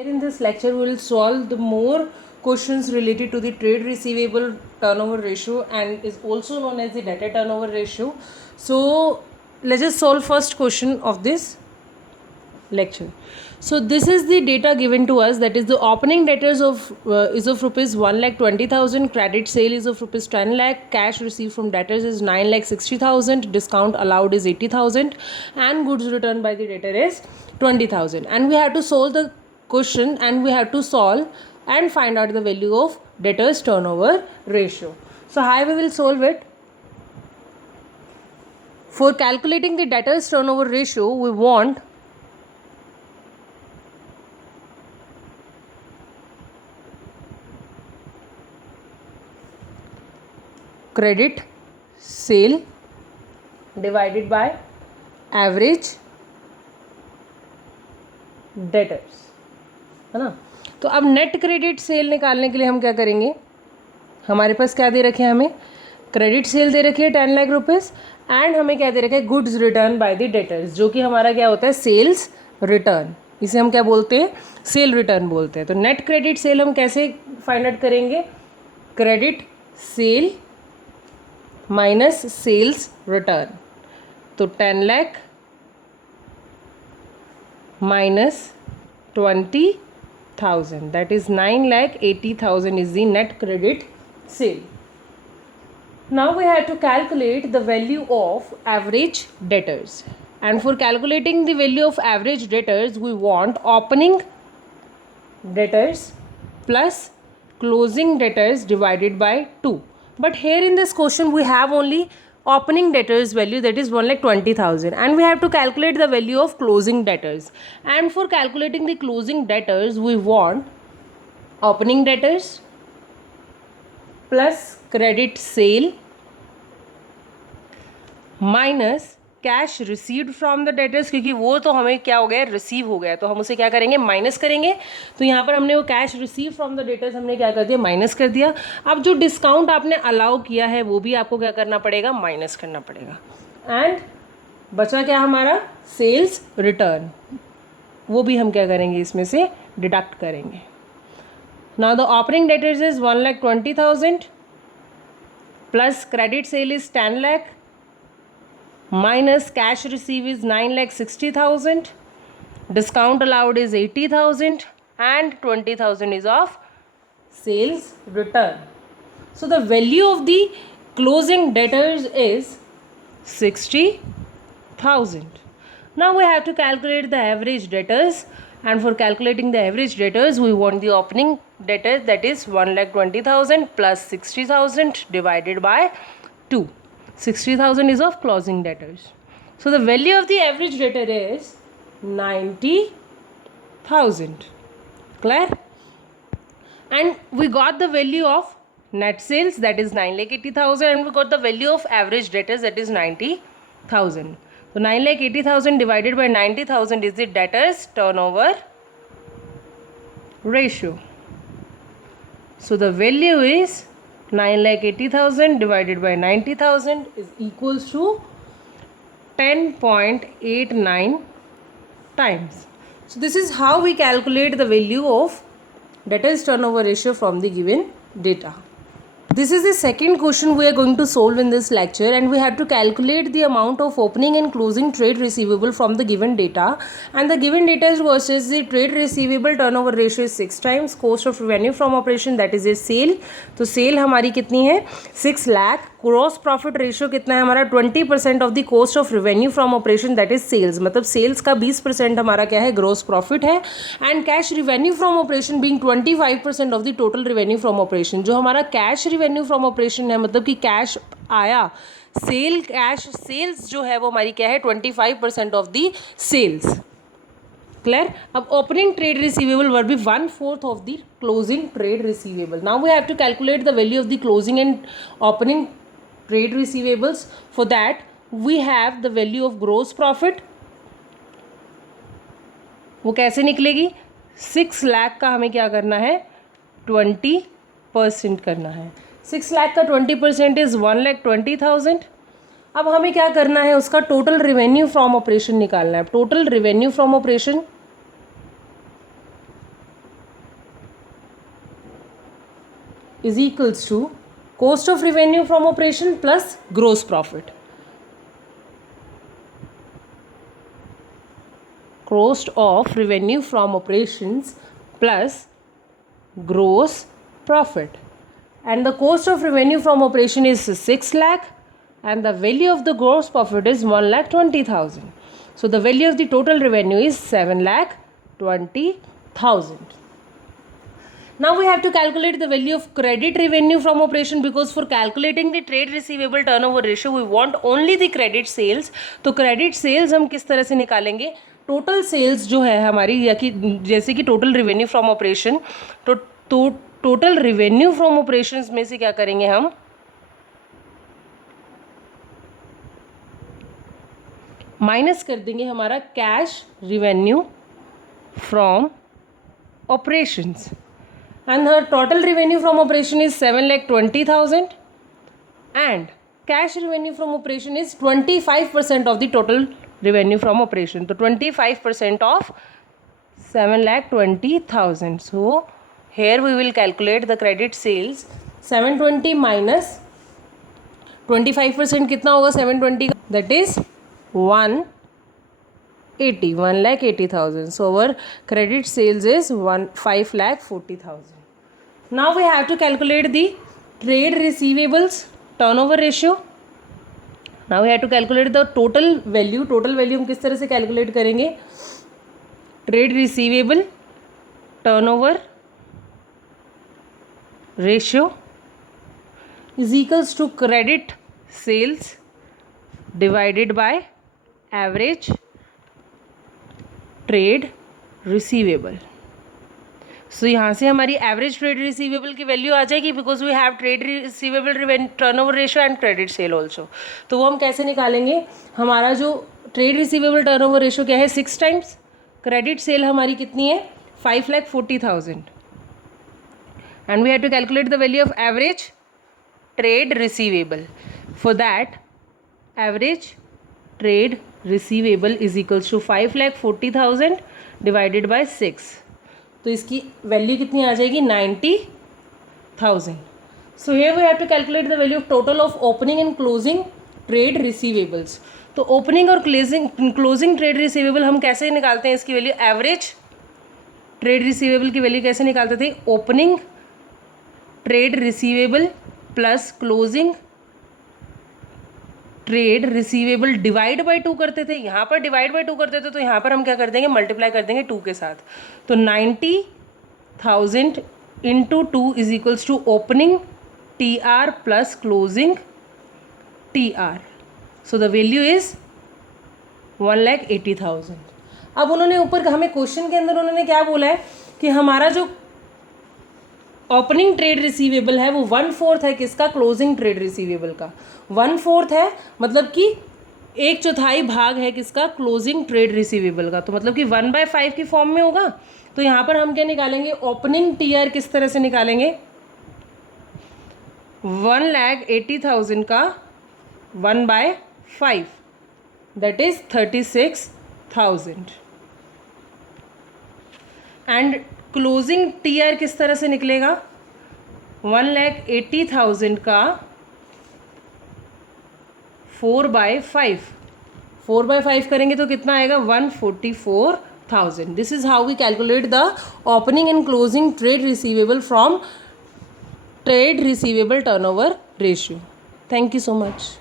Here in this lecture, we will solve the more questions related to the trade receivable turnover ratio and is also known as the debtor turnover ratio. So let's just solve first question of this lecture. So this is the data given to us, that is the opening debtors is of rupees 1,20,000, credit sale is of rupees 10 lakh, cash received from debtors is 9,60,000, discount allowed is 80,000 and goods returned by the debtor is 20,000, and we have to solve the question and we have to solve and find out the value of debtors turnover ratio. So how we will solve it? For calculating the debtors turnover ratio, we want credit sale divided by average debtors, है ना. तो अब net credit sale निकालने के लिए हम क्या करेंगे, हमारे पास क्या दे रखे हैं, हमें क्रेडिट सेल दे रखी है 10 लाख रुपीज़ एंड हमें क्या दे रखा है, goods return by the debtors, जो कि हमारा क्या होता है, सेल्स रिटर्न. इसे हम क्या बोलते हैं, सेल रिटर्न बोलते हैं. तो नेट क्रेडिट सेल हम कैसे फाइंड आउट करेंगे, credit sale minus sales return. तो 10 lakh minus 20,000, that is 9,80,000 is the net credit sale. Now we have to calculate the value of average debtors, and for calculating the value of average debtors we want opening debtors plus closing debtors divided by 2. But here in this question we have only opening debtors value, that is 1,20,000, and we have to calculate the value of closing debtors, and for calculating the closing debtors we want opening debtors plus credit sale minus cash received from the debtors, क्योंकि वो तो हमें क्या हो गया, receive हो गया, तो हम उसे क्या करेंगे, माइनस करेंगे. तो यहाँ पर हमने वो cash receive from the debtors हमने क्या कर दिया, माइनस कर दिया. अब जो डिस्काउंट आपने अलाउ किया है वो भी आपको क्या करना पड़ेगा, माइनस करना पड़ेगा. एंड बचा क्या हमारा, सेल्स रिटर्न, वो भी हम क्या करेंगे, इसमें से डिडक्ट करेंगे. Now the opening debtors is 1,20,000 plus credit sale is 10 lakh minus cash receive is 9,60,000, discount allowed is 80,000 and 20,000 is of sales return. So the value of the closing debtors is 60,000. Now we have to calculate the average debtors, and for calculating the average debtors we want the opening debtors, that is 1,20,000 plus 60,000 divided by 2. 60,000 is of closing debtors. So the value of the average debtor is 90,000. Clear? And we got the value of net sales, that is 9,80,000, and we got the value of average debtors, that is 90,000. So 9,80,000 divided by 90,000 is the debtors turnover ratio. So the value is 9,80,000 divided by 90,000 is equals to 10.89 times. So this is how we calculate the value of debtors turnover ratio from the given data. This is the second question we are going to solve in this lecture, and we have to calculate the amount of opening and closing trade receivable from the given data, and the given data versus the trade receivable turnover ratio is 6 times cost of revenue from operation, that is a sale. तो cell हमारी कितनी है, 6 lakh. Gross profit ratio कितना है हमारा, 20% of the cost of revenue from operation, that is sales, मतलब sales का 20% हमारा क्या है, ग्रॉस प्रॉफिट है. And cash revenue from operation being 25% of the total revenue from operation, जो हमारा कैश रिवेन्यू फ्रॉम ऑपरेशन है, मतलब कि कैश आया, सेल कैश सेल्स जो है वो हमारी क्या है, 25% ऑफ द सेल्स. Clear? अब opening trade receivable will be 1/4 of the closing trade receivable. Now we have to calculate the value of the closing and opening trade receivables. For that we have the value of gross profit. वो कैसे निकलेगी, 6 लाख का हमें क्या करना है, 20% करना है. 6 लाख का 20% इज 1,20,000. अब हमें क्या करना है, उसका टोटल रेवेन्यू फ्रॉम ऑपरेशन निकालना है. Total revenue from operation is equals to cost of revenue from operation plus gross profit. Cost of revenue from operations plus gross profit. And the cost of revenue from operation is 6 lakh and the value of the gross profit is 1,20,000. So the value of the total revenue is 7,20,000. Now we have to calculate the value of credit revenue from operation, because for calculating the trade receivable turnover ratio we want only the credit sales. तो credit sales हम किस तरह से निकालेंगे? Total sales जो है हमारी, या कि जैसे कि टोटल रेवेन्यू फ्रॉम ऑपरेशन, तो टोटल रेवेन्यू फ्रॉम ऑपरेशंस में से क्या करेंगे हम, माइनस कर देंगे हमारा cash revenue from operations. And her total revenue from operation is 7,20,000 and cash revenue from operation is 25% of the total revenue from operation. So 25% of 7,20,000. So here we will calculate the credit sales. 720 minus 25% कितना होगा 720 का? That is 1,80,000. So our credit sales is 5,40,000. Now we have to calculate the trade receivables turnover ratio. Now we have to calculate the total value. Total value हम किस तरह से calculate करेंगे? Trade receivable turnover ratio is equals to credit sales divided by average trade receivable. So यहाँ से हमारी average trade receivable की value आ जाएगी, because we have trade receivable turnover ratio and credit sale also. तो वो हम कैसे निकालेंगे? हमारा जो ट्रेड रिसीवेबल टर्नओवर रेशियो क्या है? 6 टाइम्स. क्रेडिट सेल हमारी कितनी है? 5,40,000. And we have to calculate the value of average trade receivable. For that average trade receivable is equals to 5,40,000 divided by 6. तो इसकी वैल्यू कितनी आ जाएगी? 90,000. So here we have to calculate the value of total of opening and closing trade receivables. तो opening और closing trade receivable हम कैसे निकालते हैं इसकी वैल्यू? एवरेज ट्रेड रिसीवेबल की वैल्यू कैसे निकालते थे? Opening trade receivable plus closing trade receivable divide by 2 करते थे. यहाँ पर डिवाइड बाई 2 करते थे, तो यहाँ पर हम क्या कर देंगे? मल्टीप्लाई कर देंगे 2 के साथ. तो 90,000 into 2 is equals to opening TR plus closing TR. So the value is 1,80,000. अब उन्होंने ऊपर हमें क्वेश्चन के अंदर उन्होंने क्या बोला है कि हमारा जो ओपनिंग ट्रेड रिसीवेबल है वो 1/4 है किसका? क्लोजिंग ट्रेड रिसीवेबल का. 1/4 है मतलब कि 1/4 भाग है किसका? क्लोजिंग ट्रेड रिसीवेबल का. तो मतलब कि 1/5 की फॉर्म में होगा. तो यहाँ पर हम क्या निकालेंगे? ओपनिंग TR किस तरह से निकालेंगे? 1,80,000 का 1/5 that is 36,000. And closing TR किस तरह से निकलेगा? 1,80,000 का 4/5. 4/5 करेंगे तो कितना आएगा? 144,000. This is how we calculate the opening and closing trade receivable from trade receivable turnover ratio. Thank you so much.